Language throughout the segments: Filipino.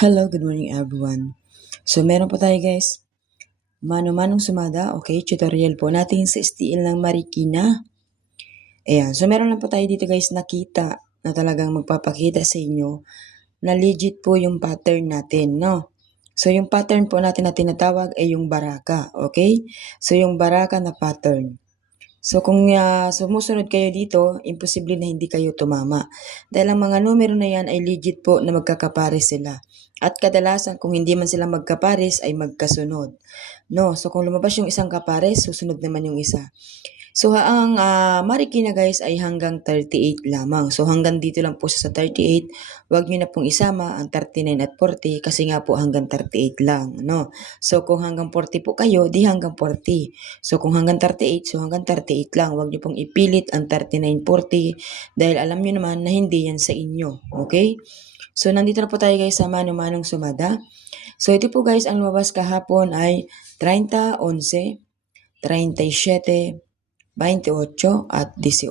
Hello, good morning everyone. So meron po tayo guys, mano-manong sumada, okay, tutorial po natin sa STL ng Marikina. Ayan, so meron lang po tayo dito guys nakita na talagang magpapakita sa inyo na legit po yung pattern natin, no? So yung pattern po natin na tinatawag ay yung baraka, okay? So yung baraka na pattern. So kung sumusunod kayo dito, imposible na hindi kayo tumama. Dahil ang mga numero na yan ay legit po na magkakapares sila. At kadalasan kung hindi man sila magkapares ay magkasunod. No, so kung lumabas yung isang kapares, susunod naman yung isa. So ang Marikina guys ay hanggang 38 lamang. So hanggang dito lang po siya sa 38. Huwag niyo na pong isama ang 39 at 40 kasi nga po hanggang 38 lang, no? So kung hanggang 40 po kayo, di hanggang 40. So kung hanggang 38, so hanggang 38 lang. Huwag niyo pong ipilit ang 39, 40 dahil alam niyo naman na hindi yan sa inyo, okay? So nandito na po tayo guys sa mano-manong sumada. So ito po guys, ang lumabas kahapon ay 30, 11, 37, 28 at 18,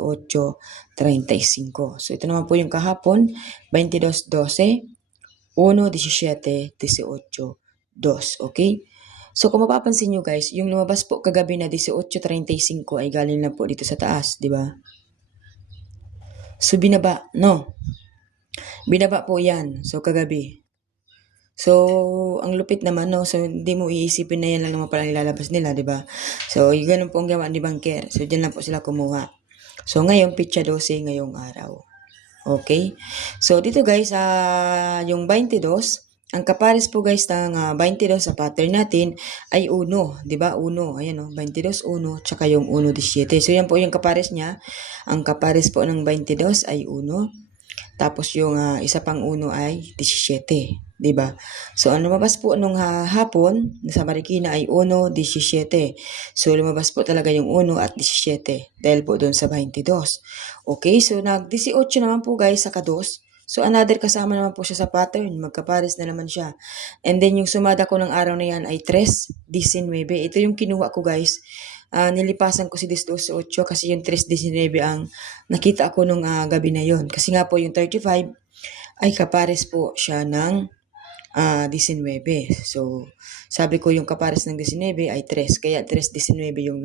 35. So ito naman po yung kahapon, 22, 12, 1, 17, 18, 2. Okay? So kung mapapansin nyo guys, yung lumabas po kagabi na 18.35 ay galing na po dito sa taas, di ba? So binaba, no? Binaba po yan. So kagabi. So, ang lupit naman, no? So, hindi mo iisipin na yan lang naman pala ilalabas nila, di ba? So, yung ganun po ang gawa ni Banker. So, dyan lang po sila kumuha. So, ngayon, pitsa 12 ngayong araw. Okay? So, dito guys, yung 22, ang kapares po guys ng 22 sa pattern natin ay 1, di ba? 1, ayan o, 22, 1, tsaka yung 1, 17. So, yan po yung kapares niya. Ang kapares po ng 22 ay 1. Tapos yung isa pang 1 ay 17. 'Di ba? So ang lumabas po nung hapon sa Marikina ay 1, 17. So lumabas po talaga yung 1 at 17 dahil po doon sa 22. Okay, so nag-18 naman po guys sa kados. So another kasama naman po siya sa pattern, magkapares na naman siya. And then yung sumada ko ng araw na yan ay 3, 19. Ito yung kinuha ko guys. Nilipasan ko si 18 kasi yung 3, 19 ang nakita ko nung gabi na yon. Kasi nga po yung 35 ay kapares po siya ng 19. So, sabi ko yung kapares ng 19 ay 3. Kaya 3, 19 yung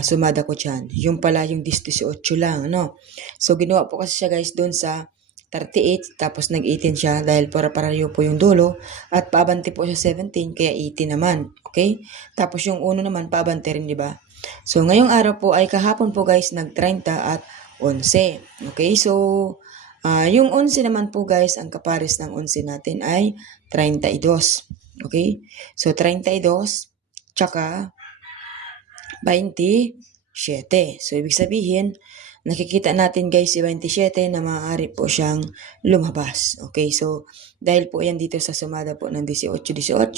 sumada ko dyan. Yung pala yung 18 lang, no? So, ginawa po kasi siya guys doon sa 38, tapos nag-18 siya dahil para-pareho po yung dulo. At paabante po siya 17, kaya 18 naman. Okay? Tapos yung 1 naman, paabante rin, di ba? So, ngayong araw po ay kahapon po guys, nag-30 at 11. Okay? So, yung 11 naman po guys, ang kapares ng 11 natin ay 32. Okay? So, 32, tsaka 27. So, ibig sabihin, nakikita natin guys si 27 na maaari po siyang lumabas. Okay? So, dahil po yan dito sa sumada po ng 18, 18,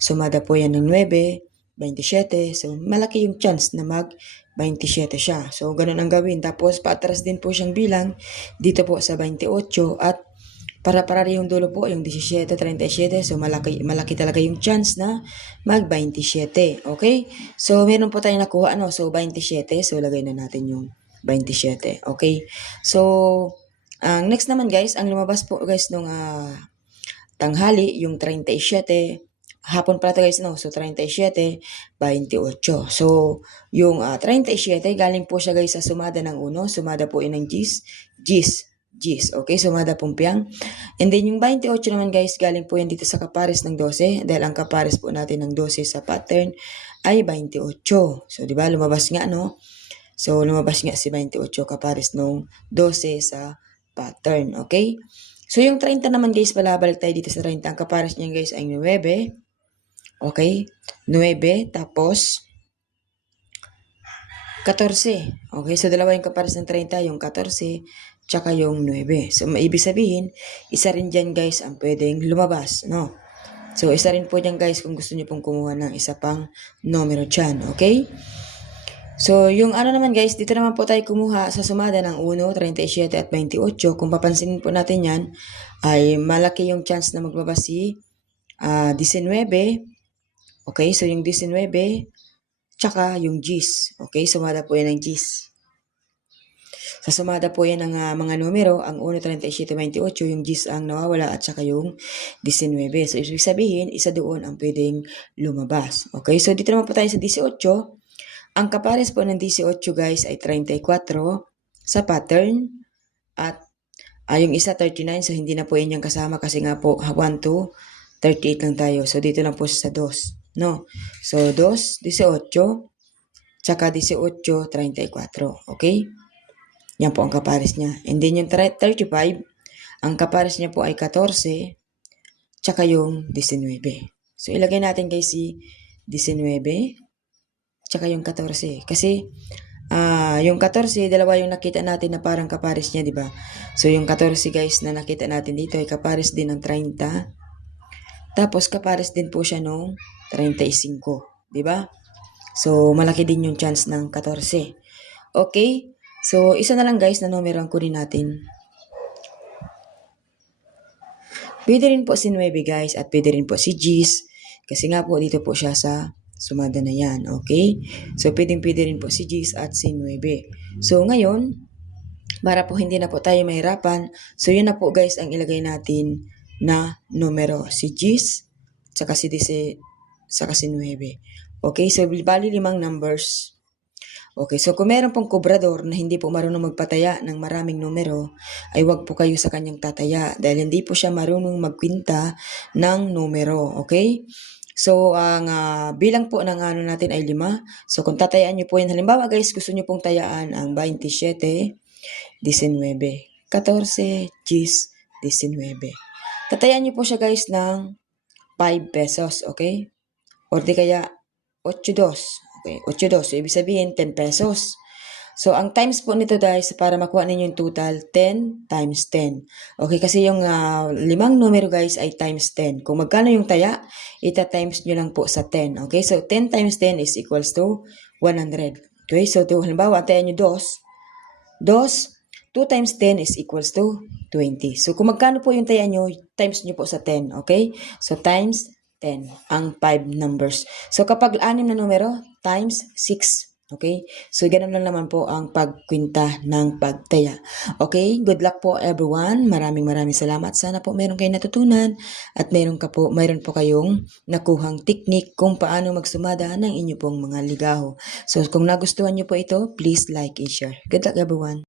sumada po yan ng 9, 27. So, malaki yung chance na mag 27 siya. So, ganun ang gawin. Tapos, patras din po siyang bilang dito po sa 28 at para yung dulo po, yung 17, 37. So, malaki talaga yung chance na mag 27. Okay? So, meron po tayong nakuha, ano? So, 27. So, lagay na natin yung 27. Okay? So, next naman guys, ang lumabas po guys nung tanghali, yung 37. Hapon pala ito guys, no? So, 37, 28. So, yung 37, galing po siya guys sa sumada ng 1. Sumada po yun ng G's. Okay, sumada pumpiang. And then, yung 28 naman guys, galing po yan dito sa kapares ng 12. Dahil ang kapares po natin ng 12 sa pattern ay 28. So, di ba, lumabas nga, no? So, lumabas nga si 28 kapares nung 12 sa pattern. Okay? So, yung 30 naman guys, palabalik tayo dito sa 30. Ang kapares niya guys ay 9. Okay? 9, tapos 14. Okay, so dalawa yung kapares ng 30, yung 14, tsaka yung 9. So, maibig sabihin, isa rin dyan guys ang pwedeng lumabas, no? So, isa rin po dyan guys kung gusto niyo pong kumuha ng isa pang numero dyan, okay? So, yung ano naman guys, dito naman po tayo kumuha sa sumada ng 1, 37 at 28. Kung papansinin po natin yan, ay malaki yung chance na maglabas si 19. Okay, so yung 19, tsaka yung G's. Okay, sumada po yan ng G's. Sa sumada po yan ng mga numero, ang 1, 37, 28, yung G's ang nawawala at saka yung 19. So, ibig sabihin, isa doon ang pwedeng lumabas. Okay, so dito naman po tayo sa 18. Ang kapares po ng 18 guys ay 34 sa pattern at yung isa 39, so hindi na po yan yung kasama kasi nga po 1 to 38 lang tayo. So dito lang po sa 2, no? So 2, 18, tsaka 18, 34. Okay? Yan po ang kapares niya. And then yung 35, ang kapares niya po ay 14, tsaka yung 19. So ilagay natin guys si 19, tsaka yung 14. Kasi yung 14, dalawa yung nakita natin na parang kapares niya, di ba? So yung 14 guys na nakita natin dito ay kapares din ng 30. Tapos kapares din po siya nung 35, di ba? So malaki din yung chance ng 14. Okay? So isa na lang guys na numero ang kunin natin. Pwede rin po si 9 guys at pwede rin po si G's kasi nga po dito po siya sa sumada na yan, okay? So pwede rin po si G's at si 9. So ngayon, para po hindi na po tayo mahirapan, so yun na po guys ang ilagay natin na numero, si G's, saka si 9. Okay, so bali 5 numbers. Okay, so kung meron pong kobrador na hindi po marunong magpataya ng maraming numero, ay wag po kayo sa kanyang tataya dahil hindi po siya marunong magkwinta ng numero, okay? So, ang bilang po ng ano natin ay 5. So, kung tatayaan nyo po yan, halimbawa guys, gusto nyo pong tayaan ang 27, 19, 14, 19. Tatayaan nyo po siya guys ng 5 pesos, okay? Or di kaya 82. Okay, 82. So, ibig sabihin, 10 pesos. So, ang times po nito guys, para makuha ninyo yung total, 10 times 10. Okay, kasi yung 5 numero guys ay times 10. Kung magkano yung taya, ita-times nyo lang po sa 10. Okay, so 10 times 10 is equals to 100. Okay, so halimbawa, taya nyo 2. 2 times 10 is equals to 20. So, kung magkano po yung taya nyo, times nyo po sa 10. Okay, so times 10 ang 5 numbers. So, kapag 6 na numero, times 6. Okay? So, ganun lang naman po ang pagkwinta ng pagtaya. Okay? Good luck po everyone. Maraming salamat. Sana po meron kayong natutunan at meron po kayong nakuhang technique kung paano magsumada ng inyo pong mga ligaho. So, kung nagustuhan nyo po ito, please like and share. Good luck everyone.